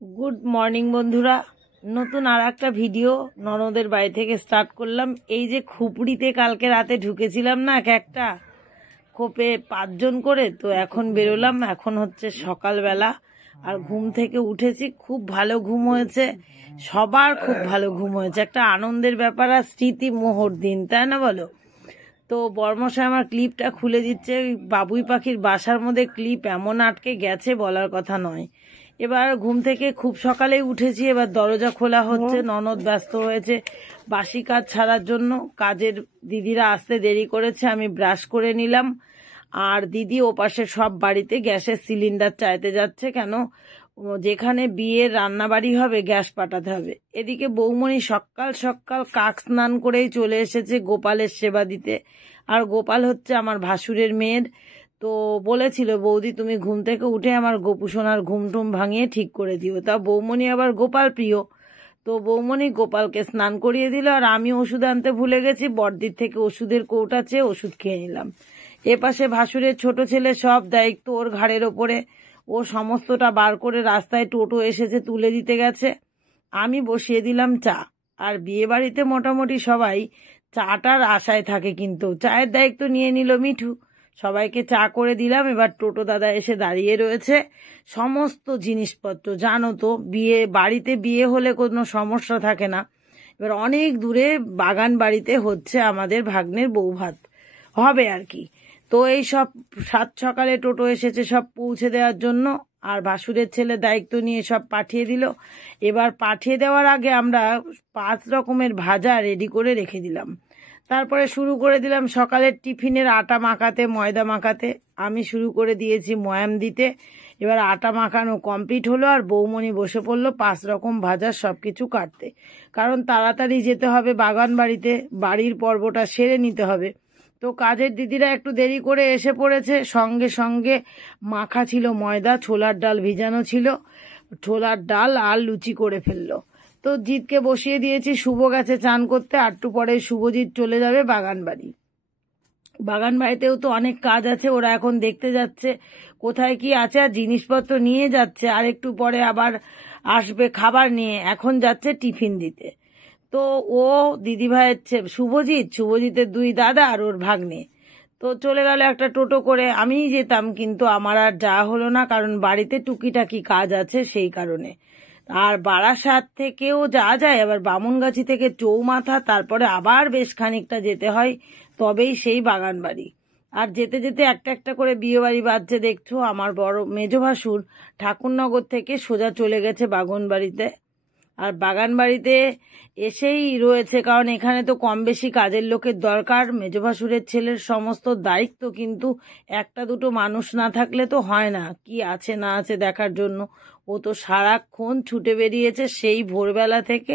Good morning বন্ধুরা, নতুন আর একটা ভিডিও ননদের বাড়ি থেকে স্টার্ট করলাম। এই যে খুপড়িতে কালকে রাতে ঢুকেছিলাম না, একটা খোপে 5 জন করে, তো এখন বেরোলাম। এখন হচ্ছে সকালবেলা আর ঘুম থেকে উঠেছি। খুব ভালো ঘুম হয়েছে, সবার খুব ভালো ঘুম হয়েছে। একটা আনন্দের ব্যাপার আর স্মৃতি মোহর দিন, তাই না বলো? তো বর্মশাই আমার ক্লিপটা খুলে দিচ্ছে। বাবুই পাখির বাসার মধ্যে ক্লিপ এমন আটকে গেছে বলার কথা নয়। এবার ঘুম থেকে খুব সকালেই উঠেছি, এবার দরজা খোলা হচ্ছে। ননদ ব্যস্ত হয়েছে বাসি কাজ ছাড়ার জন্য। কাজের দিদিরা আসতে দেরি করেছে, আমি ব্রাশ করে নিলাম। আর দিদি ওপাশে সব বাড়িতে গ্যাসের সিলিন্ডার চাইতে যাচ্ছে, কেন যেখানে বিয়ের রান্নাবাড়ি হবে গ্যাস পাঠাতে হবে। এদিকে বৌমণি সকাল সকাল কাক স্নান করেই চলে এসেছে গোপালের সেবা দিতে। আর গোপাল হচ্ছে আমার ভাসুরের মেয়ের। তো বলেছিল, বৌদি তুমি ঘুম থেকে উঠে আমার গোপু সোনার ঘুমটুম ভাঙিয়ে ঠিক করে দিও। তা বৌমণি আবার গোপাল প্রিয়, তো বৌমণি গোপালকে স্নান করিয়ে দিল। আর আমি ওষুধ আনতে ভুলে গেছি, বড়দির থেকে ওষুধের কৌটা চেয়ে ওষুধ খেয়ে নিলাম। এপাশে ভাসুরের ছোট ছেলে, সব দায়িত্ব ওর ঘাড়ের ওপরে। ও সমস্তটা বার করে রাস্তায় টোটো এসেছে তুলে দিতে গেছে। আমি বসিয়ে দিলাম চা। আর বিয়ে বাড়িতে মোটামুটি সবাই চাটার আশায় থাকে, কিন্তু চায়ের দায়িত্ব নিয়ে নিল মিঠু। সবাইকে চা করে দিলাম। এবার টোটো দাদা এসে দাঁড়িয়ে রয়েছে। সমস্ত জিনিসপত্র, জানো তো বাড়িতে বিয়ে হলে কোনো সমস্যা থাকে না। এবার অনেক দূরে বাগান বাড়িতে হচ্ছে আমাদের ভাগ্নের বৌভাত হবে আর কি। তো এই সব 7 সকালে টোটো এসেছে সব পৌঁছে দেওয়ার জন্য। আর ভাসুরের ছেলে দায়িত্ব নিয়ে সব পাঠিয়ে দিল। এবার পাঠিয়ে দেওয়ার আগে আমরা 5 রকমের ভাজা রেডি করে রেখে দিলাম। তারপরে শুরু করে দিলাম সকালের টিফিনের আটা মাখাতে, ময়দা মাখাতে। আমি শুরু করে দিয়েছি ময়াম দিতে। এবার আটা মাখানো কমপ্লিট হলো, আর বৌমণি বসে পড়লো 5 রকম ভাজার সব কিছু কাটতে। কারণ তাড়াতাড়ি যেতে হবে বাগান বাড়িতে, বাড়ির পর্বটা সেরে নিতে হবে। তো কাজের দিদিরা একটু দেরি করে এসে পড়েছে। সঙ্গে সঙ্গে মাখা ছিল ময়দা, ছোলার ডাল ভিজানো ছিল, ছোলার ডাল আর লুচি করে ফেললো। তো জিৎকে বসিয়ে দিয়েছি, শুভ গেছে চান করতে। একটু পরে শুভজিৎ চলে যাবে বাগান বাড়ি। বাগান বাড়িতেও তো অনেক কাজ আছে, ওরা এখন দেখতে যাচ্ছে কোথায় কি আছে, আর জিনিসপত্র নিয়ে যাচ্ছে। আর একটু পরে আবার আসবে খাবার নিয়ে। এখন যাচ্ছে টিফিন দিতে। তো ও দিদিভাইয়ের শুভজিতের 2 দাদা আর ওর ভাগ্নে তো চলে গেল একটা টোটো করে। আমিই যেতাম, কিন্তু আমার আর যাওয়া হলো না, কারণ বাড়িতে টুকিটাকি কাজ আছে সেই কারণে। আর বারাসাত থেকেও যাওয়া যায়, আবার বামুনগাছি থেকে চৌমাথা, তারপরে আবার বেশ খানিকটা যেতে হয়, তবেই সেই বাগান বাড়ি। আর যেতে যেতে একটা একটা করে বিয়ে বাড়ি বাজছে দেখছো। আমার বড় মেজ ভাসুর ঠাকুরনগর থেকে সোজা চলে গেছে বাগান বাড়িতে। আর বাগান বাড়িতে এসেই রয়েছে, কারণ এখানে তো কম বেশি কাজের লোকের দরকার। মেজ ভাসুরের ছেলের সমস্ত দায়িত্ব, কিন্তু একটা দুটো মানুষ না থাকলে তো হয় না, কি আছে না আছে দেখার জন্য। ও তো সারাক্ষণ ছুটে বেরিয়েছে সেই ভোরবেলা থেকে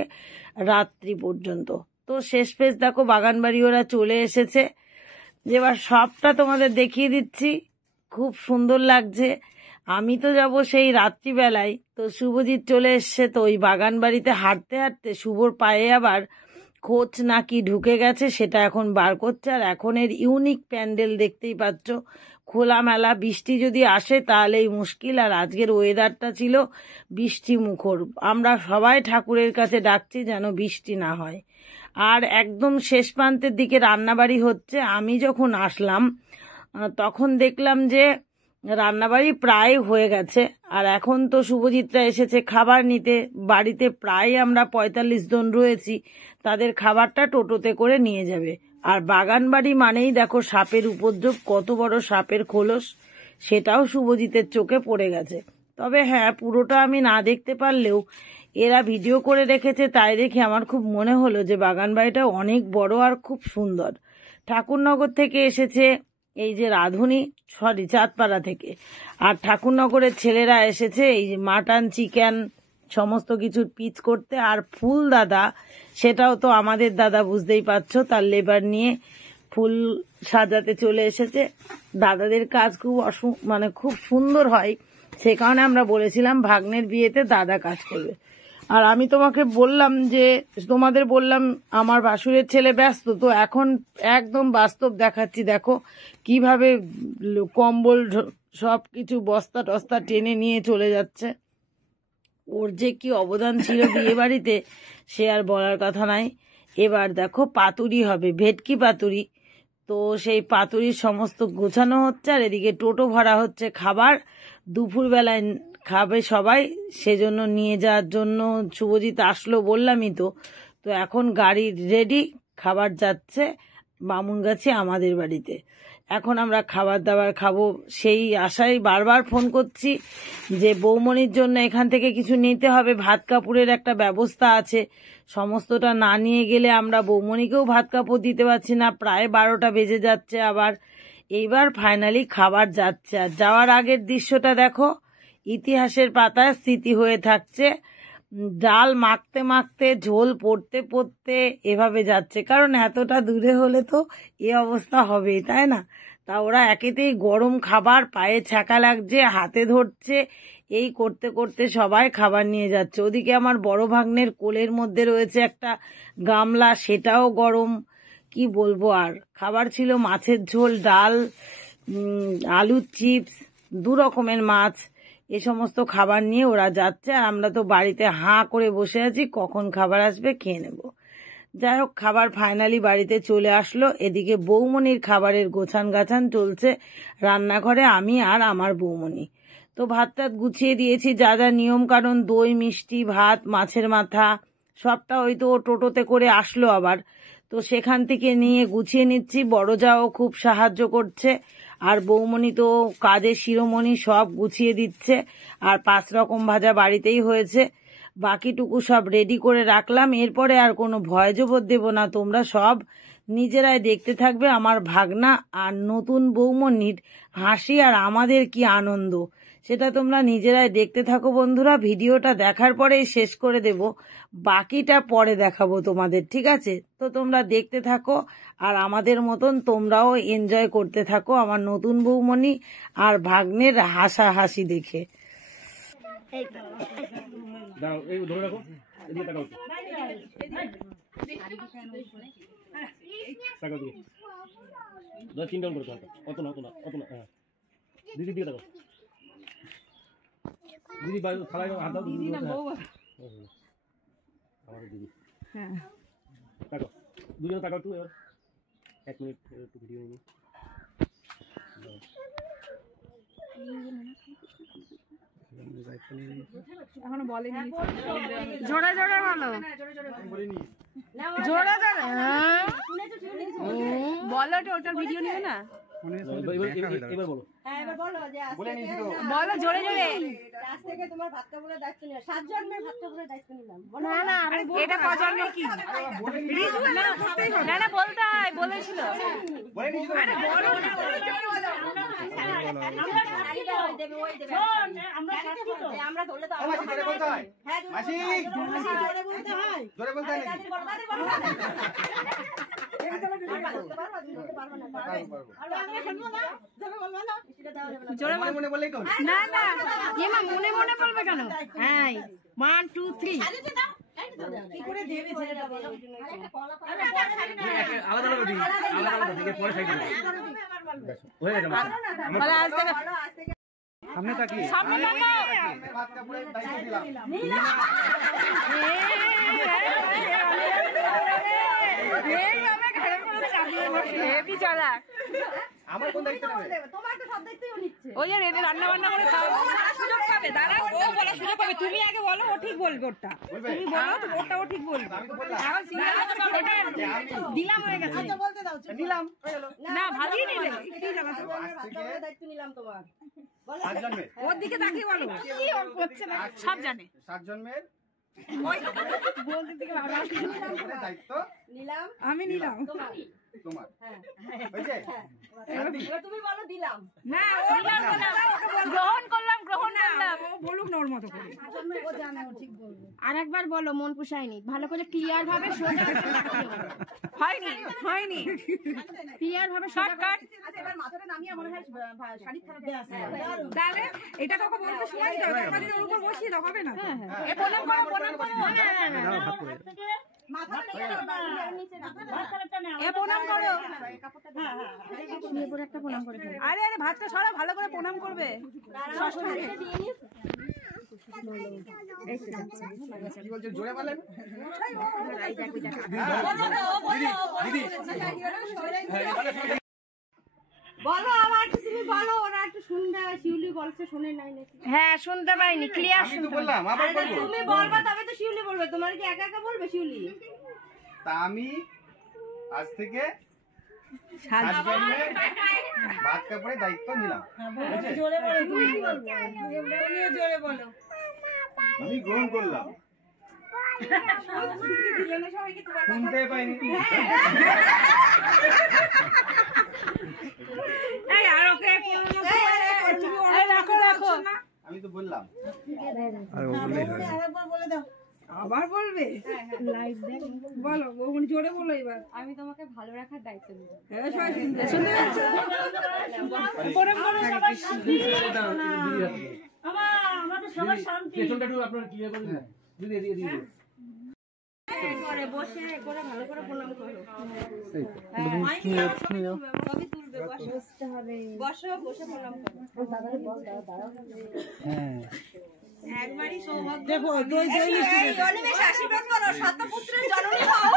রাত্রি পর্যন্ত। তো শেষ পেশ দেখো বাগান বাড়ি ওরা চলে এসেছে। এবার সবটা তোমাদের দেখিয়ে দিচ্ছি, খুব সুন্দর লাগছে। আমি তো যাব সেই রাত্রিবেলায়, তো শুভজিৎ চলে এসছে। তো ওই বাগান বাড়িতে হাঁটতে হাঁটতে শুভর পায়ে আবার খোঁচ নাকি ঢুকে গেছে, সেটা এখন বার করছে। আর এখন এর ইউনিক প্যান্ডেল দেখতেই পাচ্ছ, খোলামেলা। বৃষ্টি যদি আসে তাহলেই মুশকিল। আর আজকের ওয়েদারটা ছিল বৃষ্টি মুখর। আমরা সবাই ঠাকুরের কাছে ডাকছি যেন বৃষ্টি না হয়। আর একদম শেষ প্রান্তের দিকে রান্নাবাড়ি হচ্ছে। আমি যখন আসলাম তখন দেখলাম যে রান্নাবাড়ি প্রায় হয়ে গেছে। আর এখন তো শুভজিৎরা এসেছে খাবার নিতে। বাড়িতে প্রায় আমরা 45 জন রয়েছি, তাদের খাবারটা টোটোতে করে নিয়ে যাবে। আর বাগান বাড়ি মানেই দেখো সাপের উপদ্রব, কত বড় সাপের খোলস, সেটাও শুভজিতের চোখে পড়ে গেছে। তবে হ্যাঁ, পুরোটা আমি না দেখতে পারলেও এরা ভিডিও করে রেখেছে, তাই দেখে আমার খুব মনে হলো যে বাগান বাড়িটা অনেক বড় আর খুব সুন্দর। ঠাকুরনগর থেকে এসেছে এই যে রাঁধুনি, চাঁদপাড়া থেকে। আর ঠাকুরনগরের ছেলেরা এসেছে এই যে মাটন চিকেন সমস্ত কিছুর পিচ করতে। আর ফুল দাদা, সেটাও তো আমাদের দাদা, বুঝতেই পারছো, তার লেবার নিয়ে ফুল সাজাতে চলে এসেছে। দাদাদের কাজ খুব খুব সুন্দর হয়, সে কারণে আমরা বলেছিলাম ভাগ্নের বিয়েতে দাদা কাজ করবে। আর আমি তোমাদের বললাম আমার ভাসুরের ছেলে ব্যস্ত, তো এখন একদম বাস্তব দেখাচ্ছি। দেখো কিভাবে কম্বল সব কিছু বস্তা টস্তা টেনে নিয়ে চলে যাচ্ছে। ওর যে কি অবদান ছিল বিয়ে বাড়িতে সে আর বলার কথা নাই। এবার দেখো পাতুরি হবে, ভেটকি পাতুরি। তো সেই পাতুরির সমস্ত গোছানো হচ্ছে, আর এদিকে টোটো ভরা হচ্ছে খাবার। দুপুরবেলায় খাবে সবাই, সেজন্য নিয়ে যাওয়ার জন্য শুভজিৎ আসলো বললামই তো। তো এখন গাড়ি রেডি, খাবার যাচ্ছে বামুনগাছি আমাদের বাড়িতে। এখন আমরা খাবার দাবার খাবো, সেই আশায় বারবার ফোন করছি যে বৌমনির জন্য এখান থেকে কিছু নিতে হবে। ভাত কাপড়ের একটা ব্যবস্থা আছে, সমস্তটা না নিয়ে গেলে আমরা বৌমনিকেও ভাত কাপড় দিতে পারছি না। প্রায় 12টা বেজে যাচ্ছে আবার। এইবার ফাইনালি খাবার যাচ্ছে। আর যাওয়ার আগের দৃশ্যটা দেখো, ইতিহাসের পাতায় স্মৃতি হয়ে থাকছে। ডাল মাখতে মাখতে, ঝোল পড়তে পড়তে এভাবে যাচ্ছে, কারণ এতটা দূরে হলে তো এ অবস্থা হবেই, তাই না? তা ওরা একেতেই গরম খাবার, পায়ে ছ্যাঁকা লাগছে, হাতে ধরছে, এই করতে করতে সবাই খাবার নিয়ে যাচ্ছে। ওদিকে আমার বড় ভাগ্নের কোলের মধ্যে রয়েছে একটা গামলা, সেটাও গরম। কি বলবো আর, খাবার ছিল মাছের ঝোল, ডাল, আলুর চিপস, 2 রকমের মাছ, এ সমস্ত খাবার নিয়ে ওরা যাচ্ছে। আর আমরা তো বাড়িতে হাঁ করে বসে আছি, কখন খাবার আসবে খেয়ে নেব। যাই হোক, খাবার ফাইনালি বাড়িতে চলে আসলো। এদিকে বৌমনির খাবারের গোছান গাছান চলছে রান্নাঘরে, আমি আর আমার বৌমনি। তো ভাত টাত গুছিয়ে দিয়েছি, যা যা নিয়ম কারণ, দই মিষ্টি ভাত, মাছের মাথা, সবটা হয়তো ও টোটোতে করে আসলো আবার, তো সেখান থেকে নিয়ে গুছিয়ে নিচ্ছি। বড় যাও খুব সাহায্য করছে, আর বৌমনি তো কাজের শিরোমণি, সব গুছিয়ে দিচ্ছে। আর 5 রকম ভাজা বাড়িতেই হয়েছে, বাকিটুকু সব রেডি করে রাখলাম। এরপরে আর কোনো ভয় জবর দেব না, তোমরা সব নিজেরাই দেখতে থাকবে আমার ভাগনা আর নতুন বৌমনির হাসি, আর আমাদের কি আনন্দ সেটা তোমরা নিজেরাই দেখতে থাকো বন্ধুরা। ভিডিওটা দেখার পরেই শেষ করে দেব, বাকিটা পরে দেখাবো তোমাদের, ঠিক আছে? তো তোমরা দেখতে থাকো, আর আমাদের মতন তোমরাও এনজয় করতে থাকো আমার নতুন বৌমনি আর ভাগ্নের হাসাহাসি দেখে। দিদি থালায় হাত দাও, দিদি না বউ আমাদের দিদি। হ্যাঁ তাকাও, দুজনে তাকাও একটু। এবার 1 মিনিট একটু ভিডিও নিই। এখনো বলেনি, জোরে জোরে বলো, জোরে জোরে বলো, ওটার ভিডিও নিবে না। এবার বলো, বলো জোরে জোরে। আজ থেকে তোমার ভাত কাপড়ের দায়িত্ব নিলাম, 7 জন্মের ভাত কাপড়ের দায়িত্ব নিলাম। না না, এটা ক জন্মের কি? না না, বলতে হয়, বলেছিল। আমরা ধরলে তো জোরে মনে বললেই তো না না, এমা মনে মনে বলবে কেন? হ্যাঁ 1 2 3 কি করে দেবে ছেলেটা বলো? আলাদা আলাদা দিই, আলাদা আলাদা দিকে পরে সাইড দিই। হয়ে গেল বলা আজ থেকে সামনে তাকি, সামনে তাকাও। ভাত কাপড়ের দায়িত্ব দিলাম। হেভি চালাক। আমার কোন দায়িত্ব নেবে? তোমার তো সব দায়িত্বই নিচ্ছে। ওই যে এদের রান্না বান্না করে খাও, সুযোগ পাবে। দাঁড়া, ও বলার সুযোগ পাবে। তুমি আগে বলো, ও ঠিক বলবে। ওটা তুমি বলো, তো ওটা ও ঠিক বলবে। এখন সিরিয়াল দিলাম হয়ে গেছে। আচ্ছা বলতে দাও, দিলাম হয়ে গেল। না ভালোই নিলে কি যাবে? ভাত কাপড়ের দায়িত্ব নিলাম তোমার। বলো 7 জন্মের, ওর দিকে তাকিয়ে বলো, কি ও করছে না সব জানে। 7 জন্মের ওই বলতে দিকে ভালো দায়িত্ব নিলাম, আমি নিলাম। তোমার তোমার। হ্যাঁ হয়েছে? এবার তুমি বলো দিলাম। না ও নিলাম না, গ্রহণ করলাম, গ্রহণ করলাম। ও বলুক না ওর মতো করে। ও জানে, ও ঠিক বলবে। আরেকবার বলো, মন পুষায়নি, ভালো করে ক্লিয়ার ভাবে সোজা হয়নি হয়নি, ক্লিয়ার ভাবে শর্টকাট। আচ্ছা এবার মাথাটা নামিয়ে মনে হয় শাড়ি থাকা ব্যাস। তাহলে এটা তোকে বলতে সময় দাও, তারপরে ওর উপর বসিয়ে দাও, হবে না? এ প্রণাম করো, প্রণাম করো। মাথাটা নিচে এ প্রণাম করো। শুয়ে পড়ে একটা প্রণাম করে ফেলো। আরে আরে ভাতটা সরা, ভালো করে প্রণাম করবে। দিয়ে নিস। কি বলছো জোরে বলেন বলো আবার তুমি বলো, ওরা একটু শুনবে। শিউলি বলছে শুনে নাই নাকি? হ্যাঁ শুনতে পাইনি, ক্লিয়ার আমি তো বললাম আবার বলবো তুমি বলবা তবে তো শিউলি বলবে, তোমার কি একা একা বলবে শিউলি? তা আমি আজ থেকে সাজগঞ্জে ভাত কাপড়ের দায়িত্ব নিলাম জোরে বলো, তুমি কি বলবে? জোরে বলো। আমি গ্রহণ করলাম শুনতে পাইনি এই আর ওকে রাখো রাখো। আমি তো বললাম আবার বলবে? বলো বৌমনি জোরে বলো এবার। আমি তোমাকে ভালো রাখার দায়িত্ব নিব। শুনতে পাচ্ছ? আমাদের সবার শান্তি। পেছনটা একটু আপনার ক্লিয়ার করে দিন দিদি এদিকে দিয়ে দিন করে বসে করে ভালো করে প্রণাম করো। কবি তুলবে, বসতে হবে। বসো, বসে প্রণাম করো। একবারই সৌভাগ্য। দেখো দই দই এই অনিমেষ আশীর্বাদ করো, শতপুত্রের জননী হও।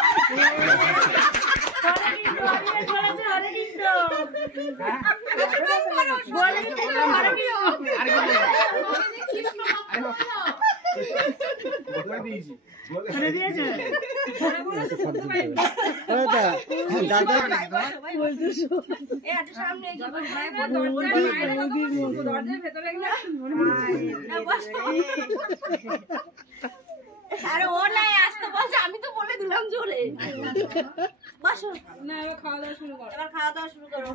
বলে দিয়েছি এই একটু সামনে এগিয়ে বসো। দরজার ভেতরে গেলে বসো। আরে ও নাই আসতে বলছে, আমি তো বলে দিলাম জোরে। বসো। না এবার খাওয়া দাওয়া শুরু করো। এবার খাওয়া দাওয়া শুরু করো।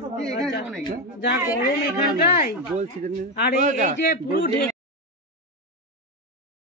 যা গরম এখানটায়, বলছি আর এই যে পুরো